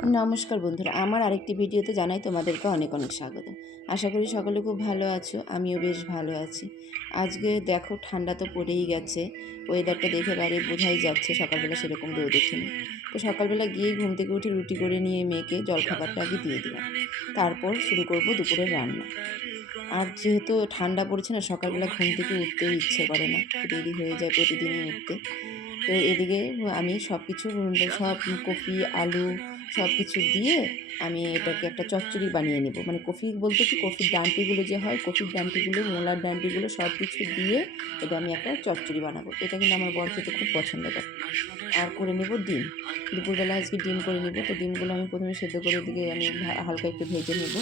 নমস্কার বন্ধুরা, আমার আরেকটি ভিডিওতে জানাই তোমাদেরকে অনেক অনেক স্বাগত। আশা করি সকলে খুব ভালো আছো, আমিও বেশ ভালো আছি। আজকে দেখো ঠান্ডা তো পড়েই গেছে, ওয়েদারটা দেখে বাইরে বোঝাই যাচ্ছে সকালবেলা সেরকম রোদ ওঠেনি। তো সকালবেলা গিয়ে ঘুম থেকে উঠে রুটি করে নিয়ে মেয়েকে জলখাবারটা আগে দিয়ে দিলাম, তারপর শুরু করব দুপুরের রান্না। আর যেহেতু ঠান্ডা পড়ছে না, সকালবেলা ঘুম থেকে উঠতেও ইচ্ছে করে না, দেরি হয়ে যায় প্রতিদিনই উঠতে। তো এদিকে আমি সব কিছু সব কপি আলু সব কিছু দিয়ে আমি এটাকে একটা চচ্চড়ি বানিয়ে নেব। মানে কফি বলতে কি, কফির ডাঁটিগুলো যে হয়, কফির ডাঁটিগুলো, মোলার ডাঁটিগুলো সব কিছু দিয়ে এটা আমি একটা চচ্চড়ি বানাবো। এটা কিন্তু আমার বর খেতে খুব পছন্দ করে। আর করে নেব ডিম। দুপুরবেলা আজকে ডিম করে নেব। তো ডিমগুলো আমি প্রথমে সেদ্ধ করে দিকে আমি হালকা একটু ভেজে নেব।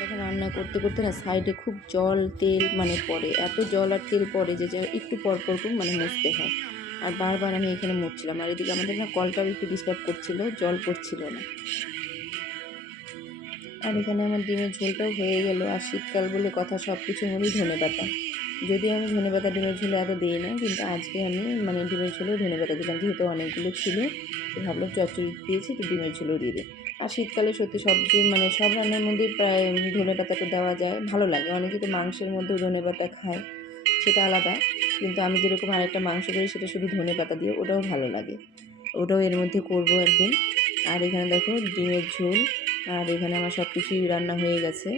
দেখেন রান্না করতে করতে না সাইডে খুব জল তেল মানে পড়ে, এত জল আর তেল পড়ে যে একটু পর পর মানে মুছতে হয়। আর বারবার আমি এখানে মুছছিলাম, আর এদিকে আমাদের না কলটাও একটু ডিস্টার্ব করছিল, জল পড়ছিল না। আর এখানে আমার ডিমের ঝোলটাও হয়ে গেল। আর শীতকাল বলে কথা, সব কিছুর মধ্যেই ধনেপাতা। যদিও আমি ধনেপাতা ডিমের ঝোলে এত দিই না, কিন্তু আজকে আমি মানে ডিমের ঝোলেও ধনেপাতা দিলাম, যেহেতু অনেকগুলো ছিল। তো ভাবলাম চচ্চড়ি দিয়েছি তো ডিমের ঝোলও দিয়ে দিই। আর শীতকালে সত্যি সবজি মানে সব রান্নার মধ্যেই প্রায় ধনেপাতাটা দেওয়া যায়, ভালো লাগে। অনেকে তো মাংসের মধ্যেও ধনেপাতা খায়, সেটা আলাদা। কিন্তু আমি যেরকম আরেকটা মাংস করি সেটা শুধু ধনেপাতা দিয়ে, ওটাও ভালো লাগে। ওটাও এর মধ্যে করব একদিন। আর এখানে দেখো ডিমের ঝোল, আর এখানে আমার সব কিছুই রান্না হয়ে গেছে।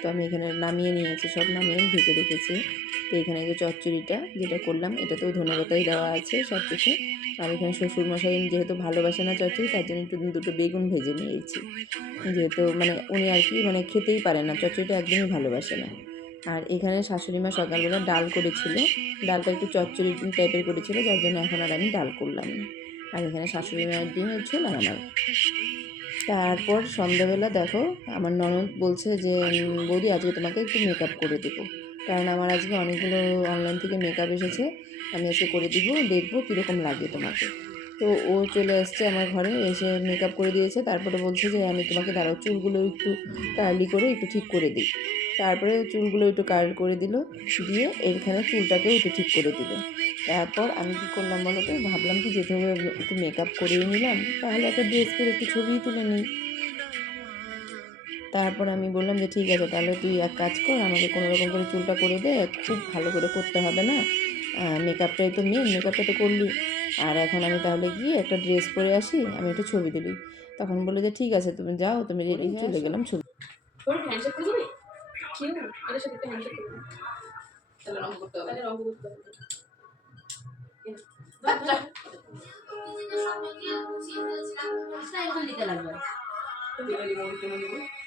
তো আমি এখানে নামিয়ে নিয়েছি, সব নামিয়ে ঢেকে রেখেছি। তো এখানে যে চচ্চড়িটা যেটা করলাম, এটাতেও ধনেপাতাই দেওয়া আছে সব কিছু। আর এখানে শ্বশুরমশাই যেহেতু ভালোবাসে না চচ্চড়ি, তার জন্য একটু দুটো বেগুন ভেজে নিয়েছি। যেহেতু মানে উনি আর কি মানে খেতেই পারে না, চচ্চড়িটা একদমই ভালোবাসে না। আর এখানে শাশুড়ি মা সকালবেলা ডাল করেছিল, ডালটা একটু চচ্চড়ি টাইপের করেছিল, যার জন্য এখন আর আমি ডাল করলাম না। আর এখানে শাশুড়ি মায়ের ডিমের ঝোল আর আমার। তারপর সন্ধ্যাবেলা দেখো আমার ননদ বলছে যে বৌদি আজকে তোমাকে একটু মেকআপ করে দেবো, কারণ আমার আজকে অনেকগুলো অনলাইন থেকে মেকআপ এসেছে, আমি আজকে করে দিব, দেখবো কীরকম লাগে তোমাকে। তো ও চলে আসছে আমার ঘরে, এসে মেকআপ করে দিয়েছে। তারপরে বলছে যে আমি তোমাকে দাঁড়াও, চুলগুলো একটু কার্লি করে একটু ঠিক করে দিই। তারপরে চুলগুলো একটু কার্ল করে দিল, দিয়ে এখানে চুলটাকেও একটু ঠিক করে দিল। তারপর আমি কী করলাম বলো তো, ভাবলাম কি যেতে হবে একটু মেকআপ করিয়ে নিলাম, তাহলে একটা ড্রেস পরে একটু ছবিই তুলে নিই। তারপর আমি বললাম যে ঠিক আছে, তাহলে তুই এক কাজ কর, আমাকে কোনো রকম করে চুলটা করে দে, খুব ভালো করে করতে হবে না, মেকআপটাই তো মেন, মেকআপটা তো করলি। আর এখন আমি তাহলে গিয়ে একটা ড্রেস পরে আসি, আমি একটু ছবি তুলি। তখন বললো যে ঠিক আছে তুমি যাও, তুমি রেডি হয়ে চলে গেলাম ছবি।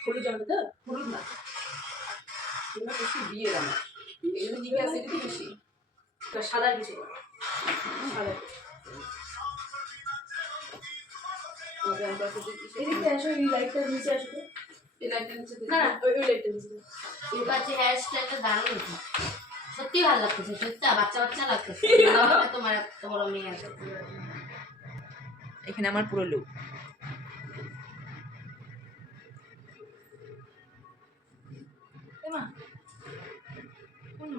হলুদ জামাটা তো হলুদ না, এগুলো বেশি বিয়ের আমার, এগুলো দিকে আছে একটু বেশি সাদা কিছু সাদা। এদিকে আসো, এই লাইটটা নিচে আসো, এই লাইটটা নিচে না, ওই লাইটটা নিচে। এবার যে হেয়ার স্টাইলটা দারুণ হয়েছে, সত্যি ভালো লাগতেছে, সত্যি বাচ্চা বাচ্চা লাগতেছে। তোমার তোমার মেয়ে আছে এখানে, আমার পুরো লুক। মা কোন